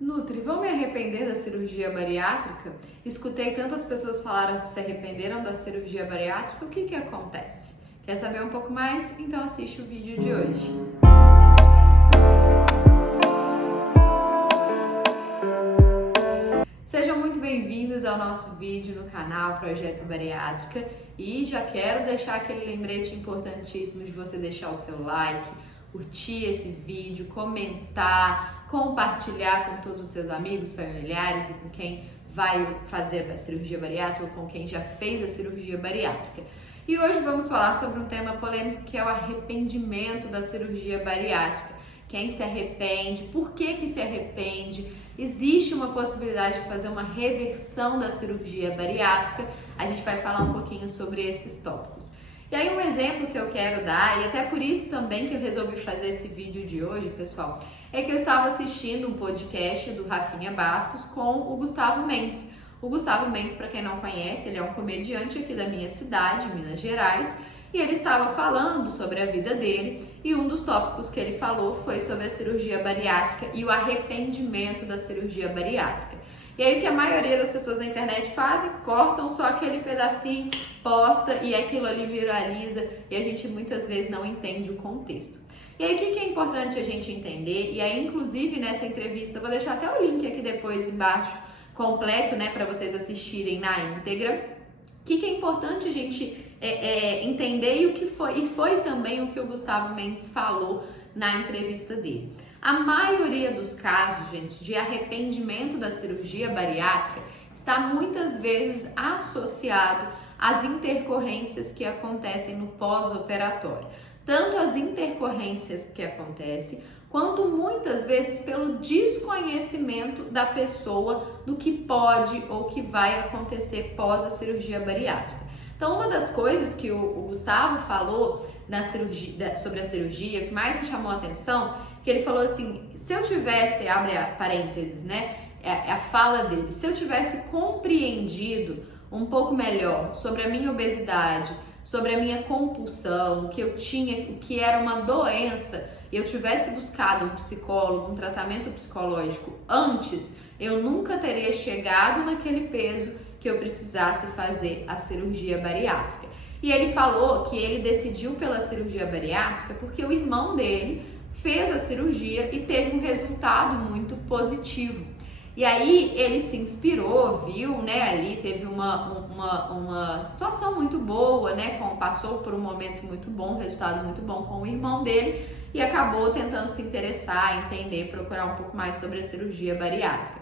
Nutri, vou me arrepender da cirurgia bariátrica? Escutei tantas pessoas falaram que se arrependeram da cirurgia bariátrica, o que acontece? Quer saber um pouco mais? Então assiste o vídeo de hoje. Sejam muito bem-vindos ao nosso vídeo no canal Projeto Bariátrica e já quero deixar aquele lembrete importantíssimo de você deixar o seu like, curtir esse vídeo, comentar, compartilhar com todos os seus amigos, familiares e com quem vai fazer a cirurgia bariátrica ou com quem já fez a cirurgia bariátrica. E hoje vamos falar sobre um tema polêmico que é o arrependimento da cirurgia bariátrica. Quem se arrepende, por que se arrepende? Existe uma possibilidade de fazer uma reversão da cirurgia bariátrica? A gente vai falar um pouquinho sobre esses tópicos. E aí um exemplo que eu quero dar, e até por isso também que eu resolvi fazer esse vídeo de hoje, pessoal, é que eu estava assistindo um podcast do Rafinha Bastos com o Gustavo Mendes. O Gustavo Mendes, para quem não conhece, ele é um comediante aqui da minha cidade, Minas Gerais, e ele estava falando sobre a vida dele, e um dos tópicos que ele falou foi sobre a cirurgia bariátrica e o arrependimento da cirurgia bariátrica. E aí o que a maioria das pessoas na internet fazem, cortam só aquele pedacinho, posta e aquilo ali viraliza e a gente muitas vezes não entende o contexto. E aí o que é importante a gente entender, e aí inclusive nessa entrevista, vou deixar até o link aqui depois embaixo, completo, né, para vocês assistirem na íntegra, o que é importante a gente entender e foi também o que o Gustavo Mendes falou na entrevista dele. A maioria dos casos, gente, de arrependimento da cirurgia bariátrica está muitas vezes associado às intercorrências que acontecem no pós-operatório. Tanto as intercorrências que acontecem, quanto muitas vezes pelo desconhecimento da pessoa do que pode ou que vai acontecer pós a cirurgia bariátrica. Então, uma das coisas que o Gustavo falou sobre a cirurgia, que mais me chamou a atenção, que ele falou assim, se eu tivesse, abre parênteses, né, a fala dele, se eu tivesse compreendido um pouco melhor sobre a minha obesidade, sobre a minha compulsão, o que eu tinha, o que era uma doença, e eu tivesse buscado um psicólogo, um tratamento psicológico antes, eu nunca teria chegado naquele peso que eu precisasse fazer a cirurgia bariátrica. E ele falou que ele decidiu pela cirurgia bariátrica porque o irmão dele fez a cirurgia e teve um resultado muito positivo. E aí ele se inspirou, viu, né, ali teve uma situação muito boa, né, passou por um momento muito bom, um resultado muito bom com o irmão dele e acabou tentando se interessar, entender, procurar um pouco mais sobre a cirurgia bariátrica.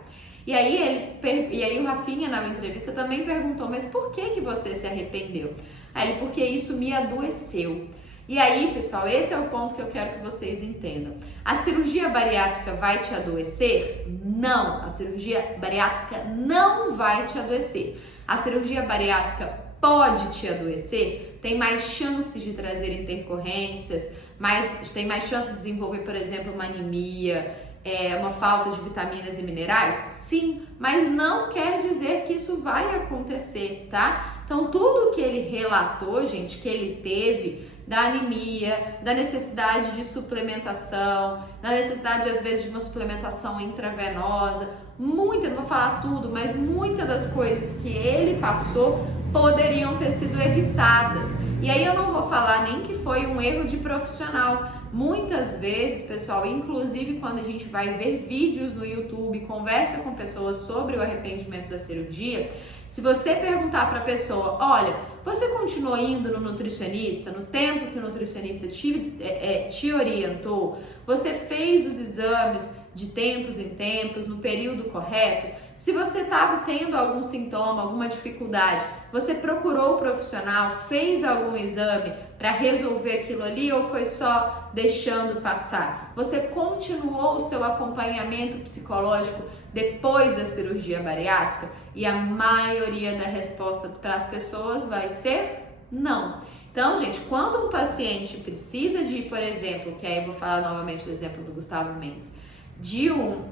E aí o Rafinha na entrevista também perguntou, mas por que você se arrependeu? Aí ele, porque isso me adoeceu. E aí, pessoal, esse é o ponto que eu quero que vocês entendam. A cirurgia bariátrica vai te adoecer? Não, a cirurgia bariátrica não vai te adoecer. A cirurgia bariátrica pode te adoecer, tem mais chances de trazer intercorrências, tem mais chance de desenvolver, por exemplo, uma anemia, uma falta de vitaminas e minerais? Sim, mas não quer dizer que isso vai acontecer, tá? Então, tudo que ele relatou, gente, que ele teve da anemia, da necessidade de suplementação, da necessidade, às vezes, de uma suplementação intravenosa, não vou falar tudo, mas muitas das coisas que ele passou poderiam ter sido evitadas. E aí eu não vou falar nem que foi um erro de profissional. Muitas vezes, pessoal, inclusive quando a gente vai ver vídeos no YouTube, conversa com pessoas sobre o arrependimento da cirurgia, se você perguntar para a pessoa, olha, você continuou indo no nutricionista no tempo que o nutricionista te orientou? Você fez os exames de tempos em tempos, no período correto? Se você estava tendo algum sintoma, alguma dificuldade, você procurou o profissional, fez algum exame para resolver aquilo ali ou foi só deixando passar? Você continuou o seu acompanhamento psicológico depois da cirurgia bariátrica? E a maioria da resposta para as pessoas vai ser não. Então, gente, quando um paciente precisa de, por exemplo, que aí eu vou falar novamente do exemplo do Gustavo Mendes, de um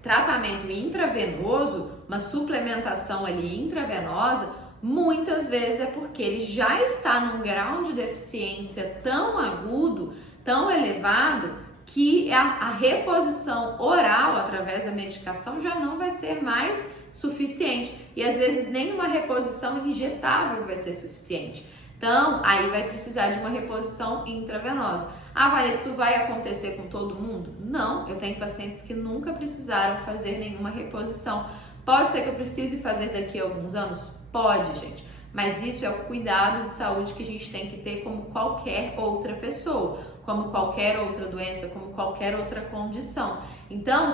tratamento intravenoso, uma suplementação ali intravenosa, muitas vezes é porque ele já está num grau de deficiência tão agudo, tão elevado, que a reposição oral, através da medicação já não vai ser mais suficiente. E às vezes nem uma reposição injetável vai ser suficiente. Então, aí vai precisar de uma reposição intravenosa. Ah, Vanessa, isso vai acontecer com todo mundo? Não, eu tenho pacientes que nunca precisaram fazer nenhuma reposição. Pode ser que eu precise fazer daqui a alguns anos? Pode, gente. Mas isso é o cuidado de saúde que a gente tem que ter como qualquer outra pessoa, como qualquer outra doença, como qualquer outra condição. Então,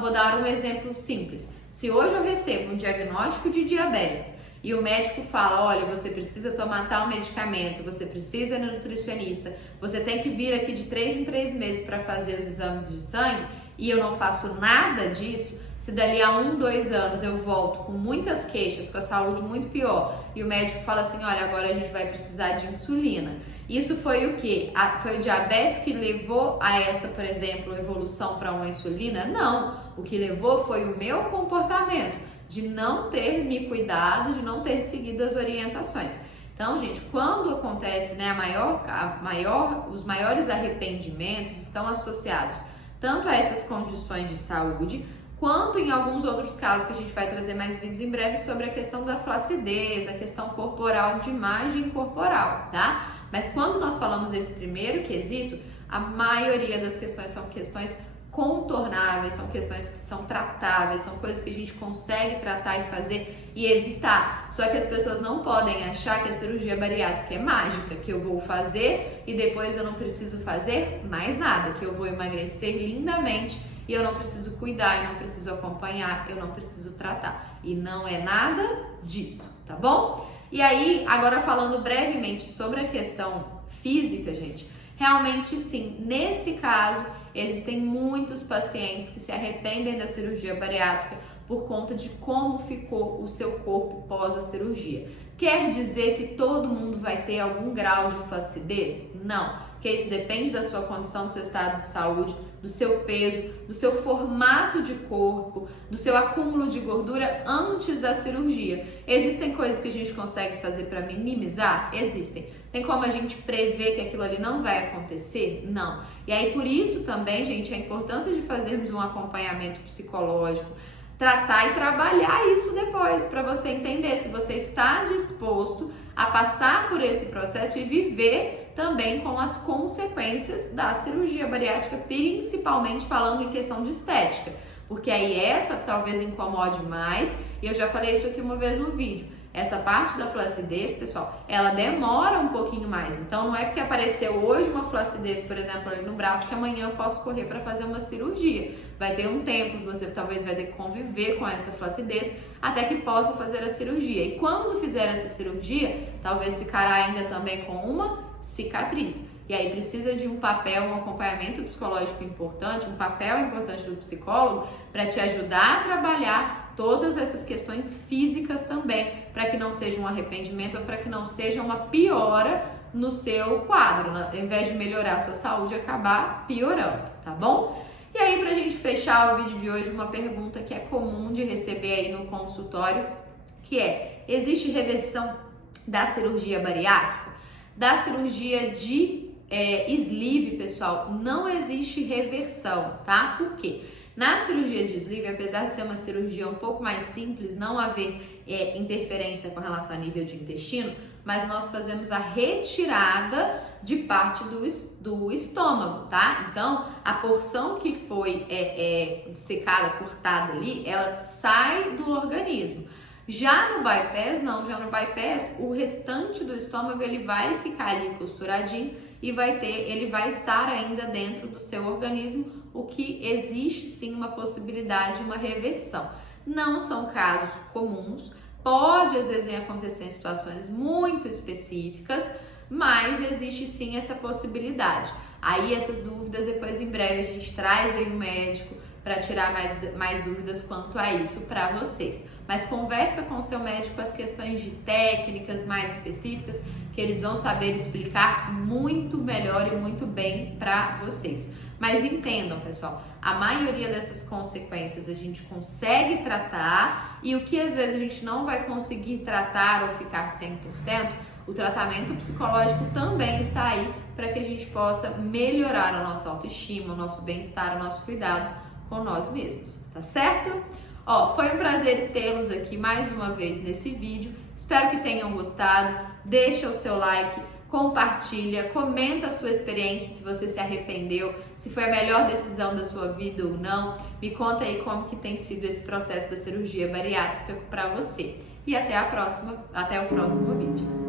vou dar um exemplo simples. Se hoje eu recebo um diagnóstico de diabetes e o médico fala, olha, você precisa tomar tal medicamento, você precisa ir no nutricionista, você tem que vir aqui de 3 em 3 meses para fazer os exames de sangue, e eu não faço nada disso, se dali a 1, 2 anos eu volto com muitas queixas, com a saúde muito pior, e o médico fala assim, olha, agora a gente vai precisar de insulina. Isso foi o quê? Foi o diabetes que levou a essa, por exemplo, evolução para uma insulina? Não, o que levou foi o meu comportamento, de não ter me cuidado, de não ter seguido as orientações. Então, gente, quando acontece, né, os maiores arrependimentos estão associados tanto a essas condições de saúde, quanto em alguns outros casos que a gente vai trazer mais vídeos em breve sobre a questão da flacidez, a questão corporal, de imagem corporal, tá? Mas quando nós falamos desse primeiro quesito, a maioria das questões são questões contornáveis, são questões que são tratáveis, são coisas que a gente consegue tratar e fazer e evitar. Só que as pessoas não podem achar que a cirurgia bariátrica é mágica, que eu vou fazer e depois eu não preciso fazer mais nada, que eu vou emagrecer lindamente e eu não preciso cuidar, eu não preciso acompanhar, eu não preciso tratar. E não é nada disso, tá bom? E aí, agora falando brevemente sobre a questão física, gente, realmente sim, nesse caso, existem muitos pacientes que se arrependem da cirurgia bariátrica por conta de como ficou o seu corpo pós a cirurgia. Quer dizer que todo mundo vai ter algum grau de flacidez? Não, porque isso depende da sua condição, do seu estado de saúde, do seu peso, do seu formato de corpo, do seu acúmulo de gordura antes da cirurgia. Existem coisas que a gente consegue fazer para minimizar? Existem. Tem como a gente prever que aquilo ali não vai acontecer? Não. E aí, por isso também, gente, a importância de fazermos um acompanhamento psicológico, tratar e trabalhar isso depois, para você entender se você está disposto a passar por esse processo e viver também com as consequências da cirurgia bariátrica, principalmente falando em questão de estética, porque aí essa talvez incomode mais, e eu já falei isso aqui uma vez no vídeo. Essa parte da flacidez, pessoal, ela demora um pouquinho mais. Então, não é porque apareceu hoje uma flacidez, por exemplo, ali no braço, que amanhã eu posso correr para fazer uma cirurgia. Vai ter um tempo que você talvez vai ter que conviver com essa flacidez até que possa fazer a cirurgia. E quando fizer essa cirurgia, talvez ficará ainda também com uma cicatriz. E aí precisa de um papel, um acompanhamento psicológico importante, um papel importante do psicólogo para te ajudar a trabalhar todas essas questões físicas também, para que não seja um arrependimento ou para que não seja uma piora no seu quadro, ao invés de melhorar a sua saúde, acabar piorando, tá bom? E aí, pra gente fechar o vídeo de hoje, uma pergunta que é comum de receber aí no consultório, que é, existe reversão da cirurgia bariátrica? Da cirurgia de sleeve, pessoal, não existe reversão, tá? Por quê? Na cirurgia de sleeve, apesar de ser uma cirurgia um pouco mais simples, não haver interferência com relação a nível de intestino, mas nós fazemos a retirada de parte do estômago, tá? Então, a porção que foi dissecada, cortada ali, ela sai do organismo. Já no bypass, não, já no bypass, o restante do estômago, ele vai ficar ali costuradinho e ele vai estar ainda dentro do seu organismo, o que existe sim uma possibilidade de uma reversão. Não são casos comuns, pode às vezes acontecer em situações muito específicas, mas existe sim essa possibilidade. Aí essas dúvidas, depois em breve a gente traz aí um médico para tirar mais dúvidas quanto a isso para vocês. Mas conversa com o seu médico as questões de técnicas mais específicas, que eles vão saber explicar muito melhor e muito bem para vocês. Mas entendam, pessoal, a maioria dessas consequências a gente consegue tratar, e o que às vezes a gente não vai conseguir tratar ou ficar 100%, o tratamento psicológico também está aí para que a gente possa melhorar a nossa autoestima, o nosso bem-estar, o nosso cuidado com nós mesmos, tá certo? Ó, foi um prazer tê-los aqui mais uma vez nesse vídeo. Espero que tenham gostado. Deixa o seu like, compartilha, comenta a sua experiência, se você se arrependeu, se foi a melhor decisão da sua vida ou não. Me conta aí como que tem sido esse processo da cirurgia bariátrica para você. E até o próximo vídeo.